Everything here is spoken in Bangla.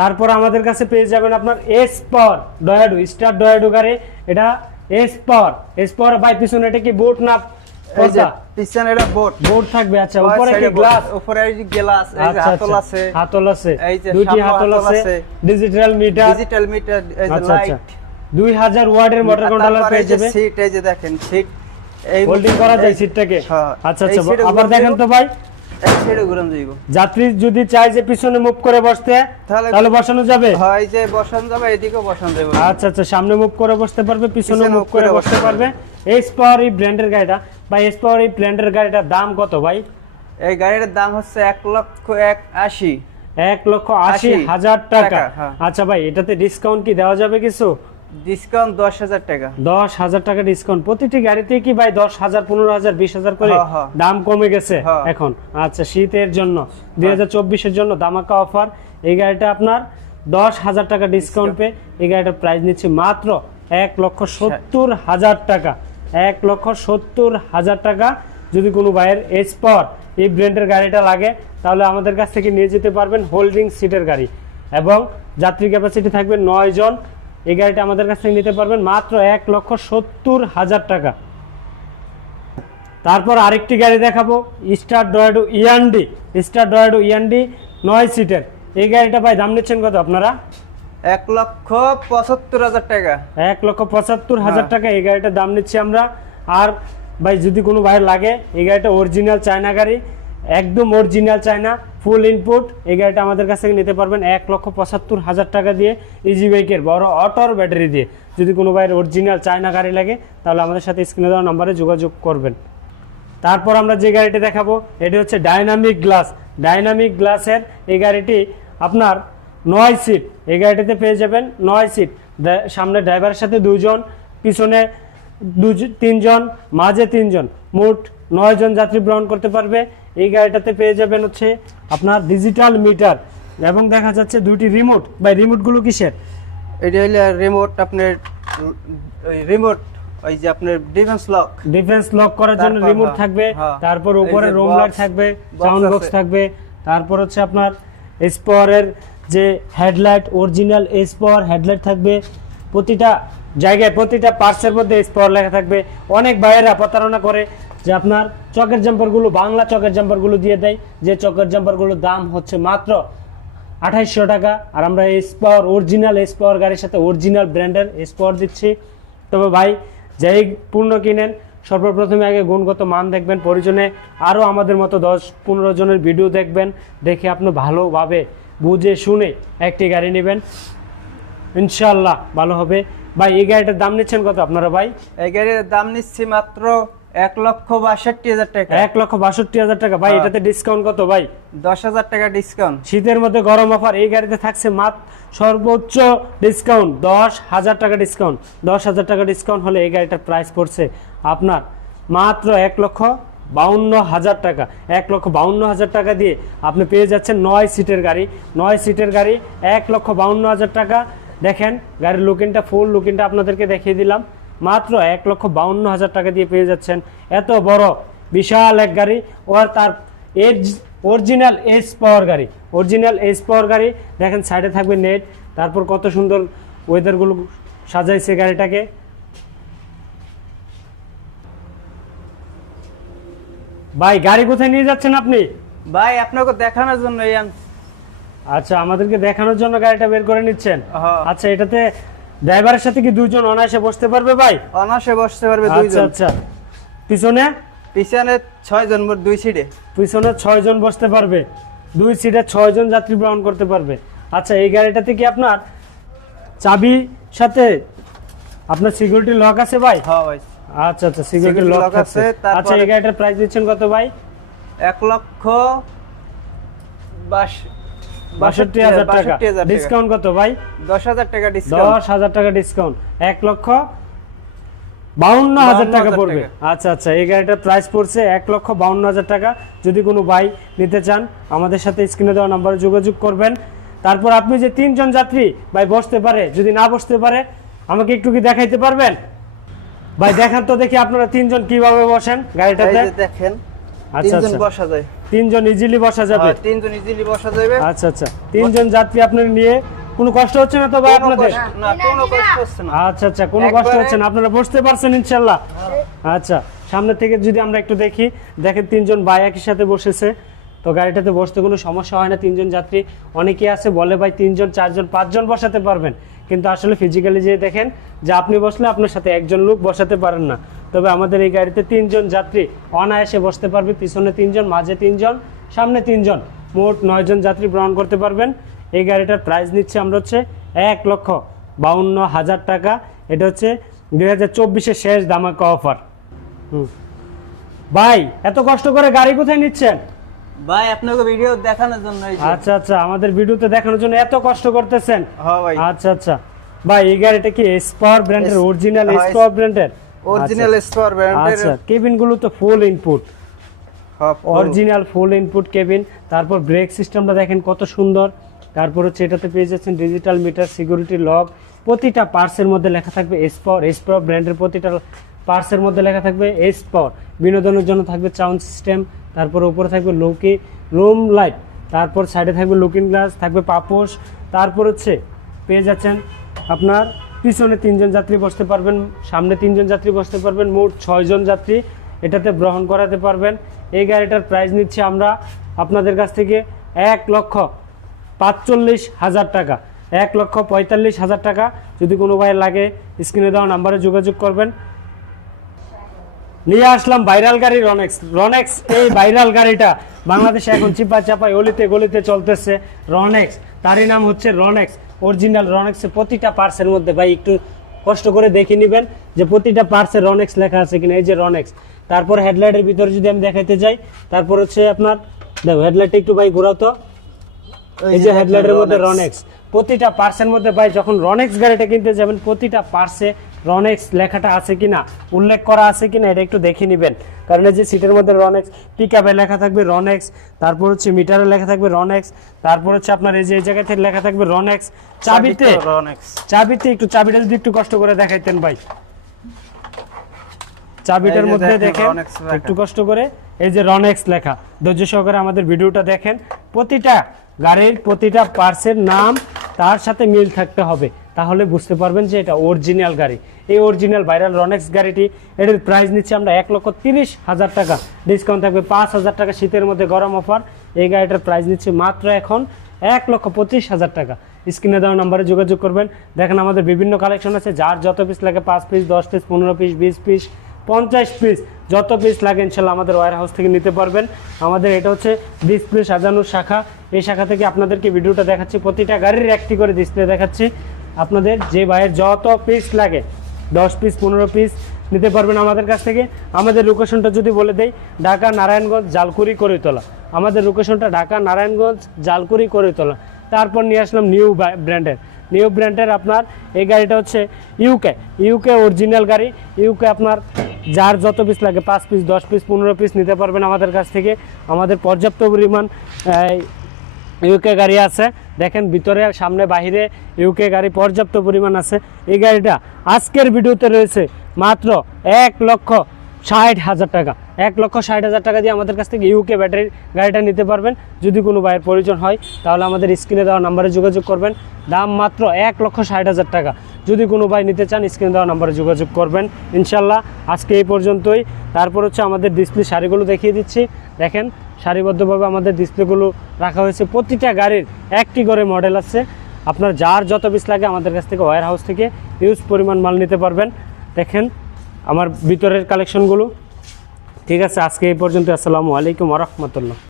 তারপর আমাদের কাছে পেয়ে যাবেন আপনার এস পাওয়ার ডয়াডো স্টার ডয়াডো গাড়ি। এটা এস পাওয়ার এস পাওয়ার বাই পিছনে এটা কি বোট না এই যে পর্দা? পিছনে এটা বোর্ড বোর্ড থাকবে আচ্ছা উপরে কি গ্লাস উপরে এই গ্লাস এই যে আচ্ছা হাতল আচ্ছা আছে। হাতল আছে। এই যে দুইটি হাতল হাতল আছে আছে। ডিজিটাল মিটার ডিজিটাল মিটার এই যে আচ্ছা লাইট আচ্ছা মোটর কন্ট্রোলার পেয়ে যাবে সিট এই যে দেখেন সিট এই হোল্ডিং করা যায় সিটটাকে হ্যাঁ, আচ্ছা আচ্ছা আবার দেখেন তো ভাই। যাত্রী যদি চায় যে পিছনে মুভ করে বসতে তাহলে- বসানো যাবে? হয় যে বসান যাবে এদিকেও বসান যাবে। আচ্ছা আচ্ছা সামনে মুভ করে বসতে পারবে পিছনে মুভ করে বসতে পারবে। এস পাওয়ার এই ব্র্যান্ডের গাড়িটা। বা এস পাওয়ার এই ব্র্যান্ডের গাড়িটার দাম কত ভাই? এই গাড়ির দাম হচ্ছে এক লক্ষ এক আশি। এক লক্ষ আশি হাজার টাকা। টাকা, হ্যাঁ। আচ্ছা ভাই এটাতে ডিসকাউন্ট কি দেওয়া যাবে কিছু? ডিসকাউন্ট দশ হাজার টাকা। দশ হাজার টাকা ডিসকাউন্ট প্রতিটি গাড়িতে কি ভাই দশ হাজার পনেরো হাজার বিশ হাজার করে হ্যাঁ, হ্যাঁ। দাম কমে গেছে হ্যাঁ। এখন? আচ্ছা শীতের জন্য দুই হাজার চব্বিশের জন্য দামাকা অফার এই গাড়িটা আপনার দশ হাজার টাকা ডিসকাউন্ট পে এই গাড়িটার প্রাইস নিচ্ছে মাত্র এক লক্ষ সত্তর হাজার টাকা। এক লক্ষ সত্তর হাজার টাকা। যদি কোনো ভাইয়ের এস পাওয়ার এই ব্র্যান্ডের গাড়িটা লাগে তাহলে আমাদের কাছ থেকে নিয়ে যেতে পারবেন হোল্ডিং সিটের গাড়ি। এবং যাত্রী ক্যাপাসিটি থাকবে নয় জন। এই গাড়িটা আমাদের কাছ থেকে নিতে পারবেন মাত্র এক লক্ষ সত্তর হাজার টাকা। তারপর আরেকটি গাড়ি দেখাবো স্টার ডয়েডো ইয়ান্ডি স্টার ডয়েডো ইয়ান্ডি নয় সিটের। এই গাড়িটা ভাই দাম নিচ্ছেন কত আপনারা? এক লক্ষ পঁচাত্তর হাজার টাকা। এক লক্ষ পঁচাত্তর হাজার হ্যাঁ। টাকা এই গাড়িটার দাম নিচ্ছি আমরা। আর ভাই যদি কোনো ভাই লাগে এই গাড়িটা অরিজিনাল চায়না গাড়ি। একদম অরিজিনাল চায়না ফুল ইনপুট এই গাড়িটা আমাদের কাছ থেকে নিতে পারবেন এক লক্ষ পঁচাত্তর হাজার টাকা দিয়ে ইজি বাইকের বড় অটোর ব্যাটারি দিয়ে। যদি কোনো ভাইয়ের অরিজিনাল চায়না গাড়ি লাগে, তাহলে আমাদের সাথে স্ক্রিনে দেওয়া নাম্বারে যোগাযোগ করবেন। তারপর আমরা যে গাড়িটি দেখাবো, এটি হচ্ছে ডাইনামিক গ্লাস ডাইনামিক গ্লাসের এই গাড়িটি আপনার নয় সিট এই গাড়িটিতে পেয়ে যাবেন নয় সিট সামনে ড্রাইভারের সাথে দুজন, পিছনে দুজ- তিনজন, মাঝে তিনজন। মোট নয় জন যাত্রী গ্রহণ করতে পারবে। এই গাড়িটাতে পেয়ে যাবেন হচ্ছে আপনার ডিজিটাল মিটার এবং দেখা যাচ্ছে দুইটি রিমোট বা রিমোটগুলো কিসের? এটা হইলে রিমোট আপনার রিমোট ওই যে আপনার ডিফেন্স লক ডিফেন্স লক করার জন্য রিমোট হ্যাঁ, থাকবে হ্যাঁ। তারপর উপরে রুম লাইট থাকবে সাউন্ড বক্স থাকবে তারপর হচ্ছে আপনার এসপাওয়ারের যে হেডলাইট অরিজিনাল এসপাওয়ার হেডলাইট থাকবে প্রতিটা জায়গায় প্রতিটা পার্টসের মধ্যে এসপাওয়ার লেখা থাকবে। অনেক ভাইয়েরা প্রতারণা করে যে আপনার চকের জাম্পারগুলো, বাংলা চকের জাম্পারগুলো দিয়ে দেয়, যে চকের জাম্পারগুলোর দাম হচ্ছে মাত্র আঠাইশশো টাকা। আর আমরা S power original S power গাড়ির সাথে অরিজিনাল ব্র্যান্ডের এস পাওয়ার দিচ্ছি। তবে ভাই, যেই পূর্ণ কিনেন। সর্বপ্রথমে আগে গুণগত মান দেখবেন, পরিজনে। আরও আমাদের মতো দশ পনেরো জনের ভিডিও দেখবেন। দেখে আপনি ভালোভাবে বুঝে শুনে একটি গাড়ি নেবেন। ইনশাল্লাহ ভালো হবে। ভাই, এই গাড়িটার দাম নিচ্ছেন কত আপনারা ভাই? এই গাড়ির দাম নিচ্ছি মাত্র এক লক্ষ বাষট্টি হাজার টাকা। এক লক্ষ বাষট্টি হাজার টাকা। ভাই হ্যাঁ। এটাতে ডিসকাউন্ট কত ভাই? দশ হাজার টাকা ডিসকাউন্ট শীতের মধ্যে গরম অফার এই গাড়িতে থাকছে মাত্র সর্বোচ্চ ডিসকাউন্ট দশ হাজার টাকা ডিসকাউন্ট দশ হাজার টাকা ডিসকাউন্ট হলে এই গাড়িটার প্রাইস পড়ছে আপনার মাত্র এক লক্ষ বাউন্ন হাজার টাকা। এক লক্ষ বাউন্ন হাজার টাকা দিয়ে আপনি পেয়ে যাচ্ছেন নয় সিটের গাড়ি। নয় সিটের গাড়ি এক লক্ষ বাউন্ন হাজার টাকা। দেখেন গাড়ির লুকিংটা ফুল লুকিংটা আপনাদেরকে দেখিয়ে দিলাম। মাত্র এক লক্ষ বাউন্ন হাজার টাকা দিয়ে পেয়ে যাচ্ছেন। এত বড় বিশাল এক গাড়ি ওর তার এর অরিজিনাল এস পাওয়ার গাড়ি। অরিজিনাল এস পাওয়ার গাড়ি দেখেন সাইডে থাকবে নেট তারপর কত সুন্দর ওয়েদারগুলো সাজাইছে গাড়িটাকে। ভাই গাড়ি কোথায় নিয়ে যাচ্ছেন আপনি? ভাই আপনাকে দেখানোর জন্য আচ্ছা আমাদেরকে দেখানোর জন্য গাড়িটা বের করে নিচ্ছেন। হ্যাঁ। আচ্ছা এটাতে ড্রাইভারের সাথে কি দুজন অনায়াসে বসতে পারবে ভাই? অনাসে বসতে পারবে আচ্ছা দুইজন। আচ্ছা। পিছনে? পিছনে ছয় জন দুই সিটে পিছনে ছয় জন বসতে পারবে। দুই সিটে ছয় জন যাত্রী গ্রহণ করতে পারবে। আচ্ছা এই গাড়িটাতে কি আপনার চাবি সাথে আপনার সিকিউরিটি লক আছে ভাই? হ্যাঁ ভাই। আচ্ছা আচ্ছা সিকিউরিটি লক আছে। আচ্ছা এই গাড়িটার প্রাইস দিচ্ছেন কত ভাই? এক লক্ষ বাষ- বাষট্টি হাজার টাকা বাষট্টি হাজার টাকা। ডিসকাউন্ট কত ভাই? দশ হাজার টাকা ডিসকাউন্ট দশ হাজার টাকা ডিসকাউন্ট এক লক্ষ বাউন্ন হাজার টাকা পড়বে। আচ্ছা আচ্ছা এই গাড়িটার প্রাইস পড়ছে এক লক্ষ বাউন্ন হাজার টাকা। যদি কোনো ভাই নিতে চান আমাদের সাথে স্ক্রিনে দেওয়া নাম্বারে যোগাযোগ করবেন। তারপর আপনি যে তিনজন যাত্রী ভাই বসতে পারে যদি না বসতে পারে আমাকে একটু কি দেখাইতে পারবেন? ভাই দেখান তো দেখি আপনারা তিনজন কীভাবে বসেন গাড়িটাতে। দেখেন আচ্ছা আচ্ছা। বসা যায়। তিনজন ইজিলি বসা যাবে? হ্যাঁ, তিনজন ইজিলি বসা যাবে। আচ্ছা আচ্ছা। তিনজন যাত্রী আপনার নিয়ে কোনো কষ্ট হচ্ছে না তো ভাই আপনাদের? না কোনো কষ্ট হচ্ছে না। আচ্ছা আচ্ছা কোনো কষ্ট হচ্ছে না। আপনারা বসতে পারছেন ইনশাল্লাহ। আচ্ছা সামনে থেকে যদি আমরা একটু দেখি দেখেন তিনজন ভাই একই সাথে বসেছে। তো গাড়িটাতে বসতে কোনো সমস্যা হয় না, তিনজন যাত্রী অনেকেই আছে, বলে ভাই তিনজন, চারজন, পাঁচজন বসাতে পারবেন। কিন্তু আসলে ফিজিক্যালি যে দেখেন, যে আপনি বসলে আপনার সাথে একজন লোক বসাতে পারেন না। তবে আমাদের এই গাড়িতে তিনজন যাত্রী অনায়াসে বসতে পারবে, পিছনে তিনজন, মাঝে তিনজন, সামনে তিনজন, মোট নয়জন যাত্রী গ্রহণ করতে পারবেন। এই গাড়িটার প্রাইস নিচ্ছে আমরা হচ্ছে এক লক্ষ বাউন্ন হাজার টাকা। এটা হচ্ছে দুই হাজার চব্বিশের শেষ দামাকা অফার হুম। ভাই, এত কষ্ট করে গাড়ি কোথায় নিচ্ছেন? ভাই আপনাকে ভিডিও দেখানোর জন্য আচ্ছা আচ্ছা আমাদের ভিডিওতে দেখানোর জন্য এত কষ্ট করতেছেন। হ্যাঁ ভাই। আচ্ছা আচ্ছা। ভাই এই গাড়িটা কি স্পার ব্র্যান্ডের অরিজিনাল স্পার ব্র্যান্ডের অরিজিনাল স্কোয়ার ব্র্যান্ডের আচ্ছা কেবিনগুলো তো full input original full input cabin তারপর ব্রেক সিস্টেমটা দেখেন কত সুন্দর। তারপর হচ্ছে এটাতে পেয়ে যাচ্ছেন ডিজিটাল মিটার সিকিউরিটি লক প্রতিটা পার্টসের মধ্যে লেখা থাকবে এসপাওয়ার এসপাওয়ার ব্র্যান্ডের প্রতিটা পার্টসের মধ্যে লেখা থাকবে এসপাওয়ার বিনোদনের জন্য থাকবে সাউন্ড সিস্টেম তারপর উপরে থাকবে লোকি রুম লাইট, তারপর সাইডে থাকবে লুকিং গ্লাস, থাকবে পাপোশ, তারপর হচ্ছে পেয়ে যাচ্ছেন আপনার পিছনে তিনজন যাত্রী বসতে পারবেন, সামনে তিনজন যাত্রী বসতে পারবেন, মোট ছয়জন যাত্রী এটাতে গ্রহণ করাতে পারবেন। এই গাড়িটার প্রাইস নিচ্ছি আমরা আপনাদের কাছ থেকে এক লক্ষ পাঁচচল্লিশ হাজার টাকা। এক লক্ষ পঁয়তাল্লিশ হাজার টাকা। যদি কোনো ভাই লাগে স্ক্রিনে দেওয়া নাম্বারে যোগাযোগ করবেন। নিয়ে আসলাম ভাইরাল গাড়ি রনেক্স রনেক্স এই ভাইরাল গাড়িটা বাংলাদেশে এখন চিপা চাপায় অলিতে গলিতে চলতেছে রনেক্স তারই নাম হচ্ছে রনেক্স অরিজিনাল রনেক্সের প্রতিটা পার্টসের মধ্যে ভাই একটু কষ্ট করে দেখে নেবেন যে প্রতিটা পার্টসে রনেক্স লেখা আছে কিনা এই যে রনেক্স তারপর হেডলাইটের ভিতরে যদি আমি দেখাইতে যাই তারপর হচ্ছে আপনার দেখো হেডলাইটটা একটু ভাই ঘোরাও তো। এই যে হেডলাইটের মধ্যে রনেক্স প্রতিটা পার্সের মধ্যে ভাই যখন রনেক্স গাড়িটা কিনতে যাবেন প্রতিটা পার্সে রনেক্স লেখাটা আছে কিনা উল্লেখ করা আছে কিনা এটা একটু দেখে নেবেন। কারণ এই যে সিটের মধ্যে রনেক্স পিক লেখা থাকবে রনেক্স তারপর হচ্ছে মিটারে লেখা থাকবে রনেক্স তারপর হচ্ছে আপনার এই যে এই জায়গা থেকে লেখা থাকবে রনেক্স চাবিতে রনেক্স চাবিতে একটু চাবিটা যদি একটু কষ্ট করে দেখাইতেন ভাই। চাবিটার মধ্যে দেখেন। একটু কষ্ট করে এই যে রনেক্স লেখা ধৈর্য সহকারে আমাদের ভিডিওটা দেখেন প্রতিটা গাড়ির প্রতিটা পার্সের নাম তার সাথে মিল থাকতে হবে। তাহলে বুঝতে পারবেন যে এটা অরিজিনাল গাড়ি। এই অরিজিনাল ভাইরাল রনেক্স গাড়িটি, এটার প্রাইস নিচ্ছে আমরা এক লক্ষ তিরিশ হাজার টাকা। ডিসকাউন্ট থাকবে পাঁচ হাজার টাকা শীতের মধ্যে গরম অফার এই গাড়িটার প্রাইস নিচ্ছে মাত্র এখন এক লক্ষ পঁচিশ হাজার টাকা। স্ক্রিনে দেওয়া নাম্বারে যোগাযোগ করবেন। দেখেন আমাদের বিভিন্ন কালেকশন আছে, যার যত পিস লাগে পাঁচ পিস দশ পিস পনেরো পিস বিশ পিস পঞ্চাশ পিস যত পিস লাগে ইনশাল্লাহ আমাদের ওয়ার হাউস থেকে নিতে পারবেন। আমাদের এটা হচ্ছে ডিসপ্লে সাজানোর শাখা। এই শাখা থেকে আপনাদেরকে ভিডিওটা দেখাচ্ছি। প্রতিটা গাড়ির একটি করে ডিসপ্লে দেখাচ্ছি। আপনাদের যে বাইয়ের যত পিস লাগে, দশ পিস পনেরো পিস নিতে পারবেন আমাদের কাছ থেকে। আমাদের লোকেশনটা যদি বলে দেই, ঢাকা নারায়ণগঞ্জ, জালকুড়ি, করিতলা। আমাদের লোকেশনটা ঢাকা নারায়ণগঞ্জ, জালকুড়ি, করিতলা। তারপর নিয়ে আসলাম নিউ ব্র্যান্ডের নিউ ব্র্যান্ডের আপনার, এই গাড়িটা হচ্ছে ইউকে ইউকে অরিজিনাল গাড়ি। ইউকে আপনার, যার যত পিস লাগে, পাঁচ পিস দশ পিস পনেরো পিস নিতে পারবেন আমাদের কাছ থেকে। আমাদের পর্যাপ্ত পরিমাণ ইউকে গাড়ি আছে। দেখেন ভিতরে, সামনে, বাহিরে ইউকে গাড়ি পর্যাপ্ত পরিমাণ আছে। এই গাড়িটা আজকের ভিডিওতে রয়েছে মাত্র এক লক্ষ ষাট হাজার টাকা। এক লক্ষ ষাট হাজার টাকা দিয়ে আমাদের কাছ থেকে ইউকে ব্যাটারির গাড়িটা নিতে পারবেন। যদি কোনো বাইয়ের প্রয়োজন হয়, তাহলে আমাদের স্ক্রিনে দেওয়া নাম্বারে যোগাযোগ করবেন। দাম মাত্র এক লক্ষ ষাট হাজার টাকা। যদি কোনো ভাই নিতে চান, স্ক্রিন দেওয়া নাম্বারে যোগাযোগ করবেন। ইনশাল্লাহ আজকে এই পর্যন্তই। তারপর হচ্ছে আমাদের ডিসপ্লে শাড়িগুলো দেখিয়ে দিচ্ছি। দেখেন সারিবদ্ধভাবে আমাদের ডিসপ্লেগুলো রাখা হয়েছে। প্রতিটা গাড়ির একটি করে মডেল আছে। আপনার যার যত পিস লাগে আমাদের কাছ থেকে ওয়ার হাউস থেকে ইউজ পরিমাণ মাল নিতে পারবেন। দেখেন, আমার ভিতরের কালেকশনগুলো ঠিক আছে, আজকে এই পর্যন্ত আসসালামু আলাইকুম রহমতুল্লাহ।